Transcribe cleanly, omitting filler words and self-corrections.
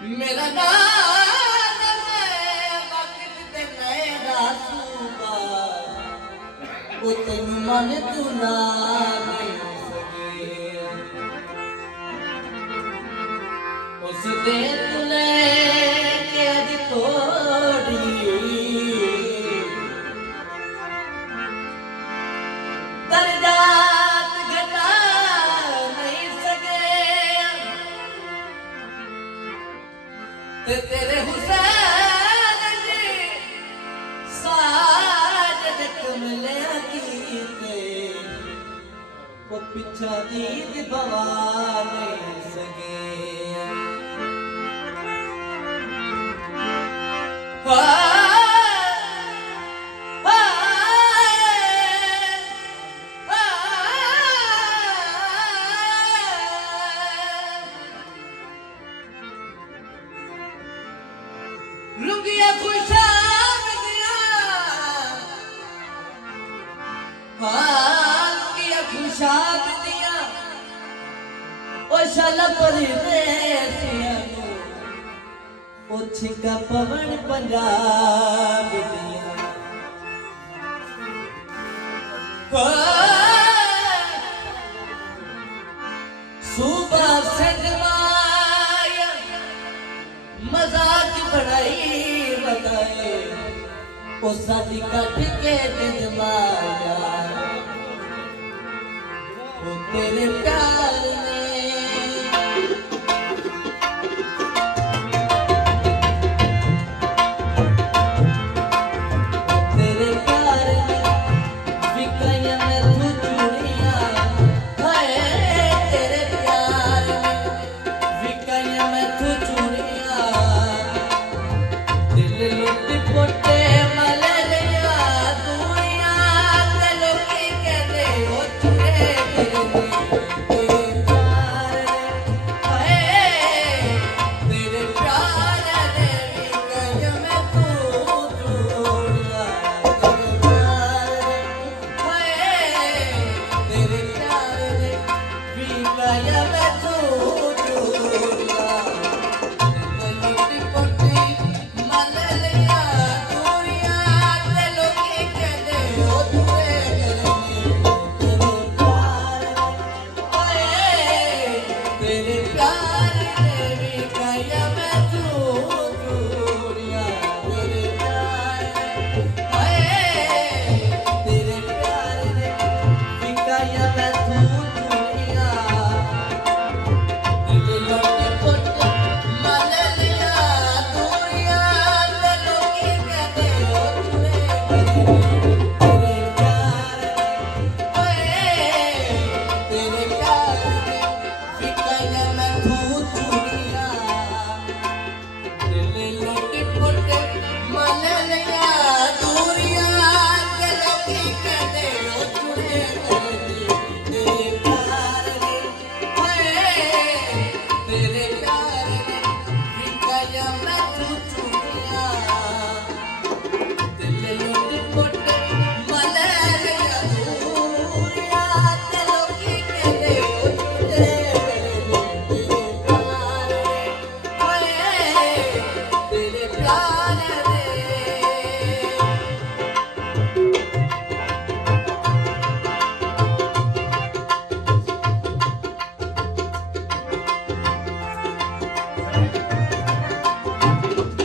मेरा नाम वक्त ते नैना सूबा वो तेन मन तू ना मिल सके उस दिन तुले के अज तोड़ी दर्जात घटा नहीं सके ते तेरे हुसैन जी साजद कमले कीते वो पिछा दीद बवा नहीं सके लुंगिया खुशाब दिया लुंगिया खुशाब दिया ओ शाला परदेसिया ओ छिका पवन पंजाब दिया सूबा सजमाया मजाक बढ़ाई बताए ओ साडी कट के जमाया ओ तेरे प्यार ने तेरे प्यार ने विकाया मैं तू चूड़िया हाय तेरे प्यार ने विकाया मैं तू चूड़िया दिल लुट पोटे मल लिया दुनिया ते लोकी कहते ओ चुरे तेरे प्यार हाय तेरे प्यार ने विकाया मैं तू चूड़िया तेरे प्यार हाय तेरे प्यार ने विकाया मैं तू चूड़िया तेरे प्यार